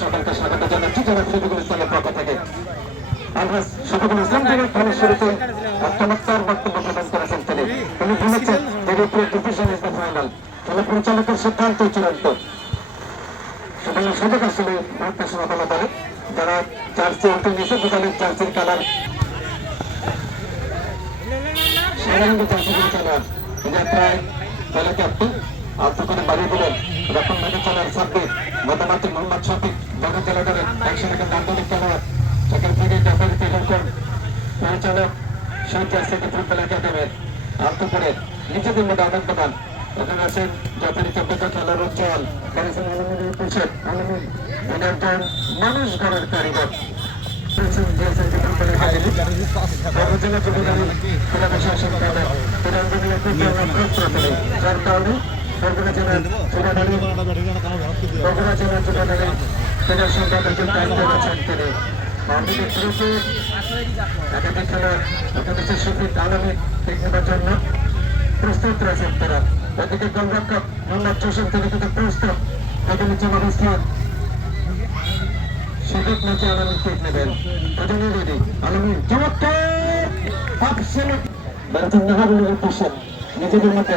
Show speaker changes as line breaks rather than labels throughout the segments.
সকলকে স্বাগত জানাচ্ছি যারা কালার সাধারণত খেলোয়াড় তিনি প্রায় দলে ক্যাপ্টেন আত্ম করে বাড়িয়ে দিলেন রকম ভাগে চলার সাব্বির মতামতি মোহাম্মদ শফিক বগা জেলা দলের একসঙ্গে আন্তরিক খেলোয়াড়, সেখান থেকে জাফর তেলকর পরিচালক শহীদ জার্সি ফুটবল একাডেমির আত্ম করে নিজেদের মধ্যে আদান প্রদান ওখানে আছেন জাতীয় চব্বিশ খেলার উজ্জ্বল। করেছেন আলমিনের পোশাক আলমিন একজন মানুষ গড়ের কারিগর। খেলা প্রশাসন দলের ক্রীড়াঙ্গনীয় যার কারণে ক্রীড়া সম্পাদকের দায়িত্ব রয়েছেন তিনি আমাদের শুরুতে একাধিক খেলা একাধিক আলমী ঠিক নেবার জন্য প্রস্তুত রয়েছেন তারা। ওদিকে গোলরক্ষক মোহাম্মদ জোসেফ তিনি কিন্তু প্রস্তুত। জমা অবস্থান নাকি নেবেন। চমৎকার! অপশন নিজেদের মধ্যে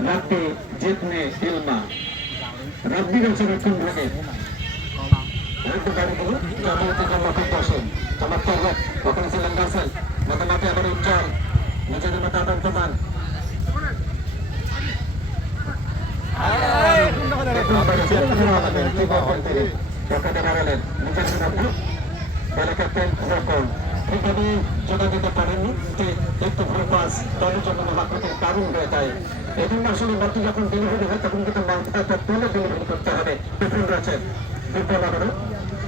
Rabbi jidni ilma Rabbi dan suratul rakib itu dari dulu kami teman kita আদান প্রদান যোগাযোগ পারেননি একটু ভুল পাস দলের জন্য মহাপ্রতির কারণ হয়ে যায়। এই জন্য আসলে মাত্র যখন ডেলিভারি হয় তখন কিন্তু মাথাটা তুলে ডেলিভারি করতে হবে। বিপুল রয়েছে। বিপুল আবারও।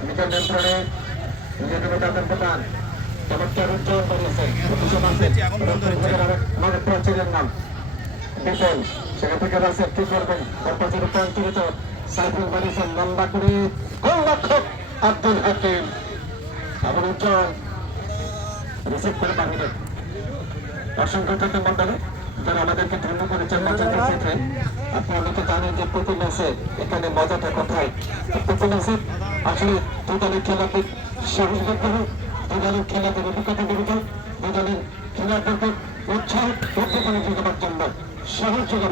নিজের নিয়ন্ত্রণে মধ্যে আদান প্রদান চমৎকার উজ্জ্বল প্রতিশোধ আছে। মানে প্রাচীরের নাম বিপুল সেখান থেকে রাসেল কি করবেন। কর্পোরেটের রূপান্তরিত সাইফুল বানিয়েছেন লম্বা করে। গোলরক্ষক আব্দুল হাকিম। আবার উজ্জ্বল রিসিভ করে বাহিরে অসংখ্য মন্ডলে যারা আমাদেরকে ধন্য করেছেন মজার ক্ষেত্রে আপনি অনেকে জানেন যে প্রতি ম্যাচে এখানে মজাটা কোথায়। প্রতি ম্যাচে আসলে দু দলের খেলাতে করতে হোক দু দলের খেলাতে অভিজ্ঞতা বেরোতে দু দলের খেলার উৎসাহ উদ্দীপনা যোগাবার জন্য সাহস যোগাবার